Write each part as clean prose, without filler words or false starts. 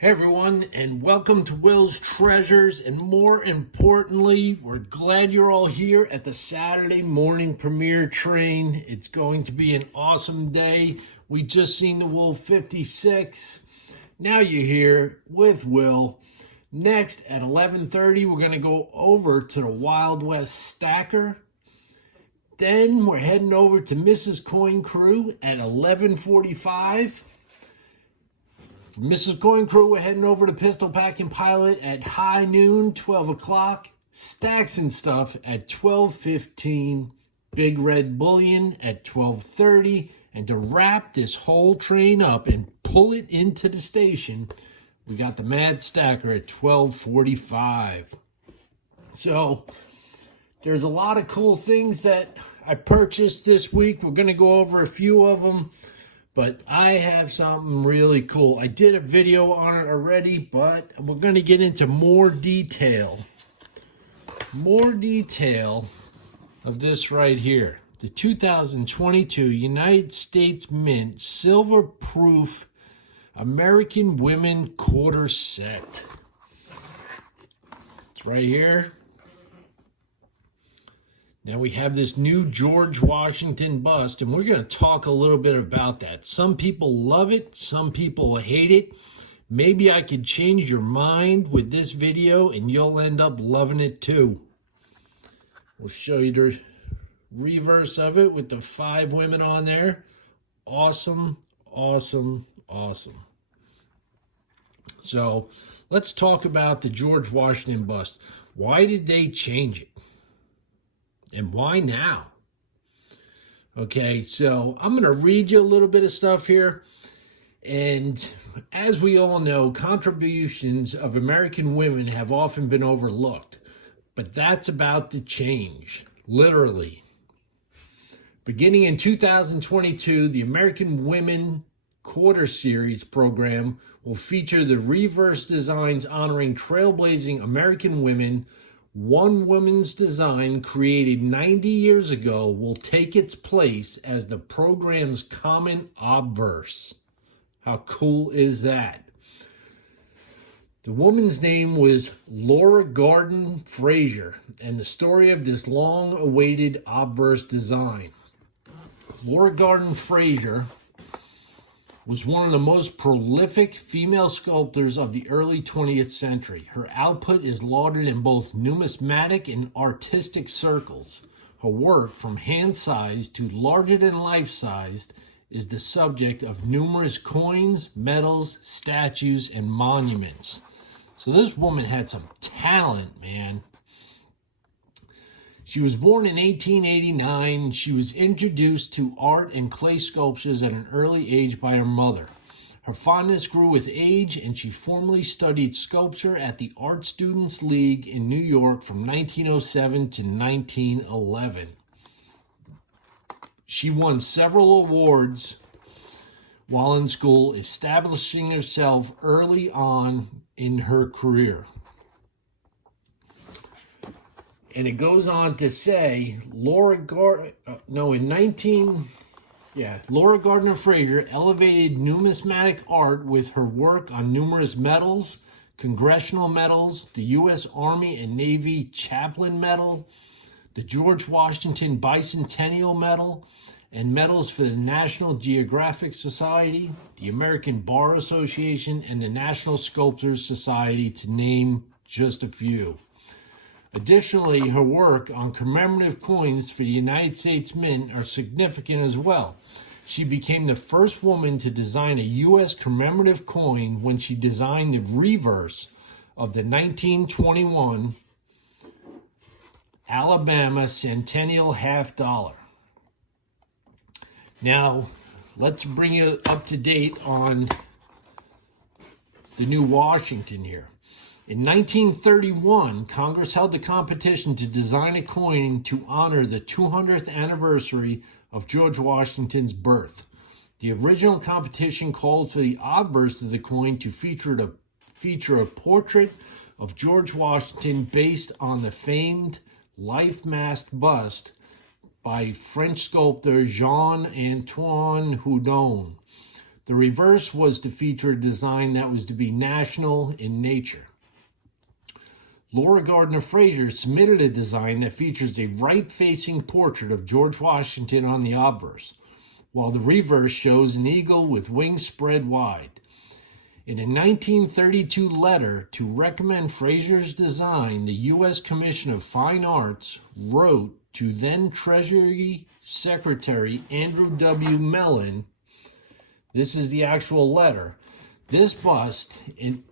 Hey everyone, and welcome to Will's Treasures. And more importantly, we're glad you're all here at the Saturday morning premiere train. It's going to be an awesome day. We just seen the Wolf 56. Now you're here with Will. Next at 11:30, we're going to go over to the Wild West Stacker. Then we're heading over to Mrs. Coin Crew at 11:45. Mrs. Coin Crew, we're heading over to Pistol Packing Pilot at high noon, 12 o'clock. Stacks and Stuff at 12:15. Big Red Bullion at 12:30. And to wrap this whole train up and pull it into the station, we got the Mad Stacker at 12:45. So there's a lot of cool things that I purchased this week. We're going to go over a few of them. But I have something really cool. I did a video on it already, but we're going to get into more detail. More detail of this right here. The 2022 United States Mint Silver Proof American Women Quarter Set. It's right here. Now we have this new George Washington bust, and we're going to talk a little bit about that. Some people love it, some people hate it. Maybe I could change your mind with this video, and you'll end up loving it too. We'll show you the reverse of it with the 5 women on there. Awesome, awesome, awesome. So let's talk about the George Washington bust. Why did they change it? And why now? Okay, so I'm going to read you a little bit of stuff here. And as we all know, contributions of American women have often been overlooked. But that's about to change, literally. Beginning in 2022, the American Women Quarter Series program will feature the reverse designs honoring trailblazing American women. One woman's design created 90 years ago will take its place as the program's common obverse. How cool is that? The woman's name was Laura Garden Frazier, and the story of this long-awaited obverse design. Laura Garden Frazier was one of the most prolific female sculptors of the early 20th century. Her output is lauded in both numismatic and artistic circles. Her work, from hand-sized to larger-than-life-sized, is the subject of numerous coins, medals, statues, and monuments. So this woman had some talent, man. She was born in 1889. She was introduced to art and clay sculptures at an early age by her mother. Her fondness grew with age, and she formally studied sculpture at the Art Students League in New York from 1907 to 1911. She won several awards while in school, establishing herself early on in her career. And it goes on to say, Laura Gardner Frazier elevated numismatic art with her work on numerous medals, congressional medals, the U.S. Army and Navy Chaplain Medal, the George Washington Bicentennial Medal, and medals for the National Geographic Society, the American Bar Association, and the National Sculptors Society, to name just a few. Additionally, her work on commemorative coins for the United States Mint are significant as well. She became the first woman to design a U.S. commemorative coin when she designed the reverse of the 1921 Alabama Centennial Half Dollar. Now, let's bring you up to date on the new Washington here. In 1931, Congress held the competition to design a coin to honor the 200th anniversary of George Washington's birth. The original competition called for the obverse of the coin to feature a portrait of George Washington based on the famed life-masked bust by French sculptor Jean-Antoine Houdon. The reverse was to feature a design that was to be national in nature. Laura Gardner Frazier submitted a design that features a right-facing portrait of George Washington on the obverse, while the reverse shows an eagle with wings spread wide. In a 1932 letter to recommend Frazier's design, the U.S. Commission of Fine Arts wrote to then Treasury Secretary Andrew W. Mellon, this is the actual letter, "This bust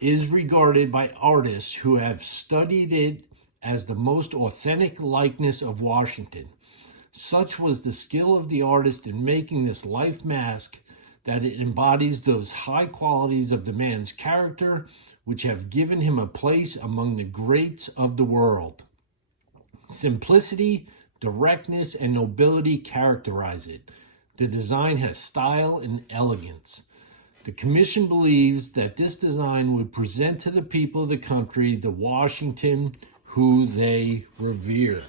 is regarded by artists who have studied it as the most authentic likeness of Washington. Such was the skill of the artist in making this life mask that it embodies those high qualities of the man's character which have given him a place among the greats of the world. Simplicity, directness, and nobility characterize it. The design has style and elegance. The commission believes that this design would present to the people of the country the Washington who they revere."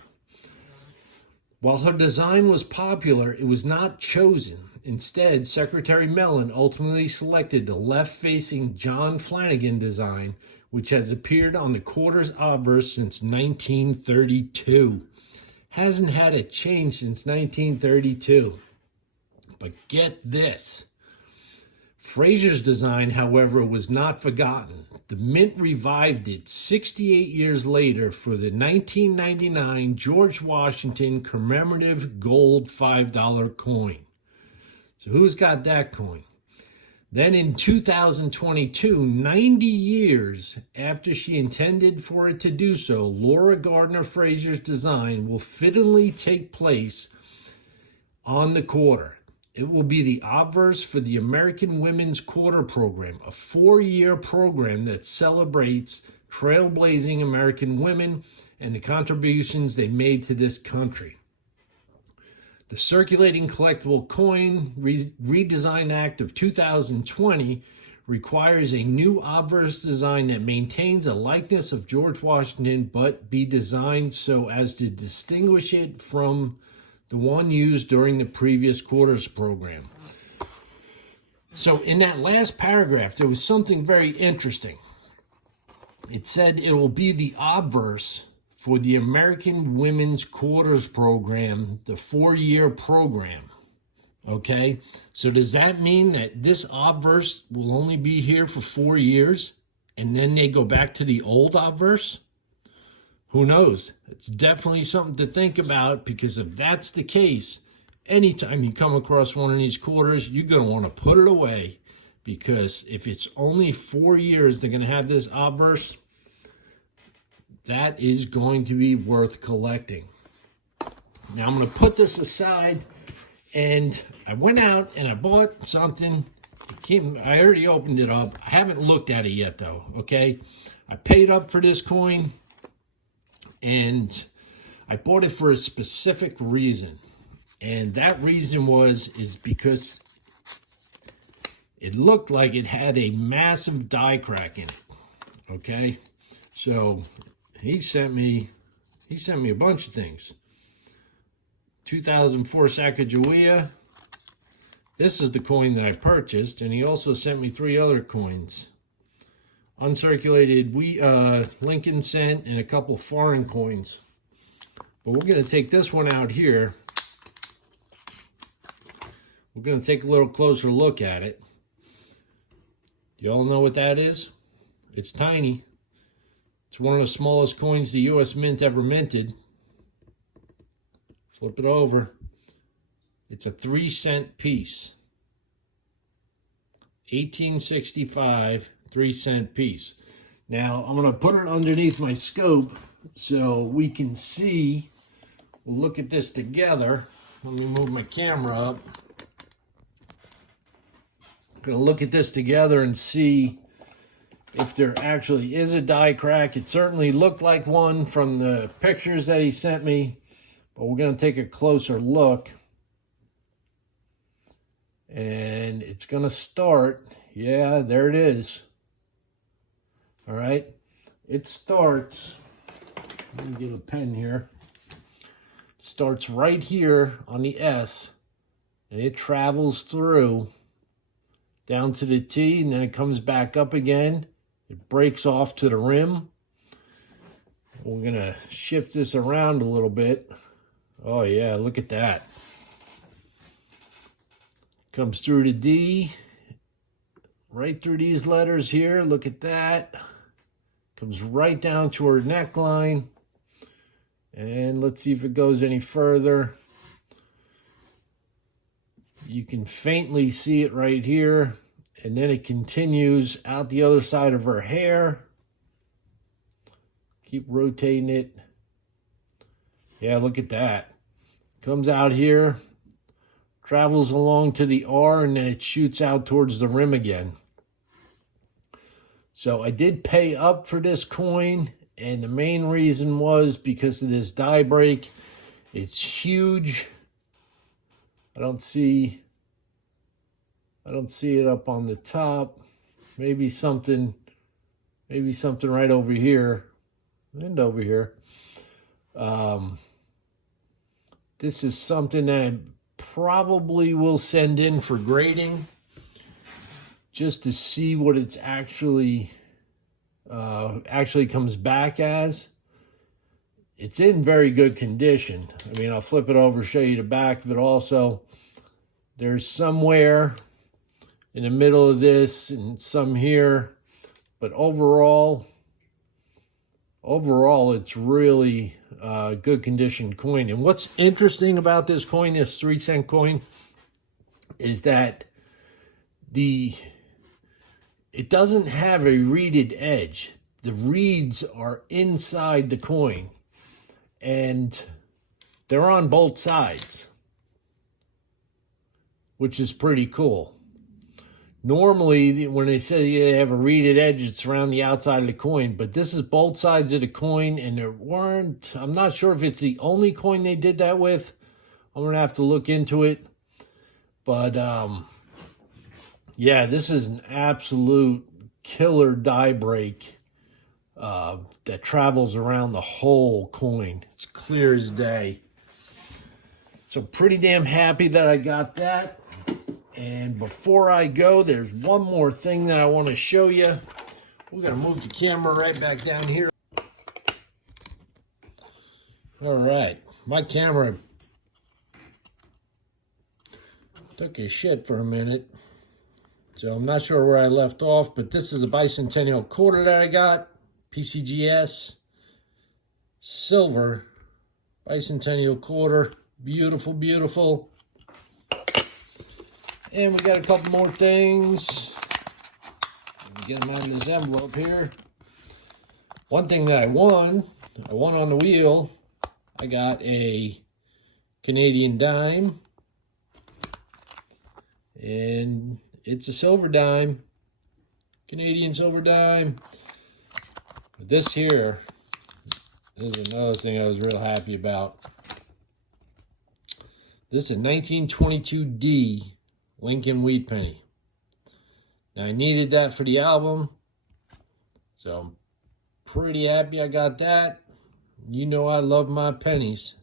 While her design was popular, it was not chosen. Instead, Secretary Mellon ultimately selected the left-facing John Flanagan design, which has appeared on the quarter's obverse since 1932. Hasn't had a change since 1932. But get this. Frazier's design, however, was not forgotten. The Mint revived it 68 years later for the 1999 George Washington commemorative gold $5 coin. So who's got that coin? Then in 2022, 90 years after she intended for it to do so, Laura Gardner Frazier's design will fittingly take place on the quarter. It will be the obverse for the American Women's Quarter Program, a 4-year program that celebrates trailblazing American women and the contributions they made to this country. The Circulating Collectible Coin Redesign Act of 2020 requires a new obverse design that maintains a likeness of George Washington but be designed so as to distinguish it from the one used during the previous quarters program. So in that last paragraph, there was something very interesting. It said it will be the obverse for the American Women's Quarters Program, the 4-year program. Okay, so does that mean that this obverse will only be here for 4 years and then they go back to the old obverse? Who knows? It's definitely something to think about, because if that's the case, anytime you come across one of these quarters, you're going to want to put it away, because if it's only 4 years they're going to have this obverse, that is going to be worth collecting. Now I'm going to put this aside, and I went out and I bought something. I already opened it up. I haven't looked at it yet though, okay? I paid up for this coin, and I bought it for a specific reason. And that reason is because it looked like it had a massive die crack in it, okay? So he sent me a bunch of things. 2004 Sacagawea. This is the coin that I purchased, and he also sent me 3 other coins. Uncirculated Lincoln cent and a couple foreign coins. But we're going to take this one out here. We're going to take a little closer look at it. You all know what that is? It's tiny. It's one of the smallest coins the U.S. Mint ever minted. Flip it over. It's a 3-cent piece. 1865, 3-cent piece. Now, I'm going to put it underneath my scope so we can see. We'll look at this together. Let me move my camera up. I'm going to look at this together and see if there actually is a die crack. It certainly looked like one from the pictures that he sent me, but we're going to take a closer look. And it's going to start. Yeah, there it is. All right. It starts. Let me get a pen here. It starts right here on the S, and it travels through. down to the T, and then it comes back up again. It breaks off to the rim. We're going to shift this around a little bit. Oh, yeah, look at that. Comes through the D, right through these letters here. Look at that. Comes right down to her neckline. And let's see if it goes any further. You can faintly see it right here. And then it continues out the other side of her hair. Keep rotating it. Yeah, look at that. Comes out here, travels along to the R, and then it shoots out towards the rim again. So I did pay up for this coin, and the main reason was because of this die break. It's huge. I don't see it up on the top. Maybe something right over here and over here. This is something that I probably will send in for grading, just to see what it's actually comes back as. It's in very good condition. I mean, I'll flip it over, show you the back of it also. There's somewhere in the middle of this and some here, but overall it's really good condition coin. And what's interesting about this coin, this 3-cent coin, is that it doesn't have a reeded edge. The reeds are inside the coin, and they're on both sides, which is pretty cool. Normally, when they say they have a reeded edge, it's around the outside of the coin, but this is both sides of the coin, and I'm not sure if it's the only coin they did that with. I'm going to have to look into it. But, yeah, this is an absolute killer die break that travels around the whole coin. It's clear as day. So pretty damn happy that I got that. And before I go, there's one more thing that I want to show you. We're going to move the camera right back down here. All right, my camera took a shit for a minute, so I'm not sure where I left off, but this is a bicentennial quarter that I got, PCGS, silver, bicentennial quarter, beautiful, beautiful. And we got a couple more things. Let me get them out of this envelope here. One thing that I won on the wheel. I got a Canadian dime. And it's a silver dime. Canadian silver dime. But this here is another thing I was real happy about. This is a 1922D Lincoln Wheat Penny. Now I needed that for the album, so I'm pretty happy I got that. You know I love my pennies.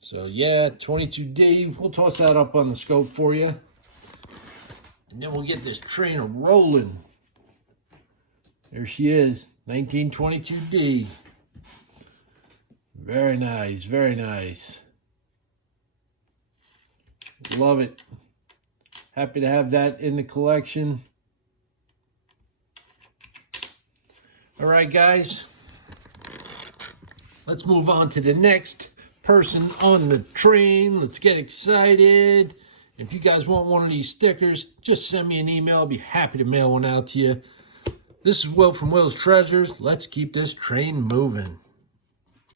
So yeah, 22D, we'll toss that up on the scope for you. And then we'll get this trainer rolling. There she is, 1922D. Very nice, very nice. Love it. Happy to have that in the collection. All right, guys. Let's move on to the next person on the train. Let's get excited. If you guys want one of these stickers, just send me an email. I'll be happy to mail one out to you. This is Will from Will's Treasures. Let's keep this train moving.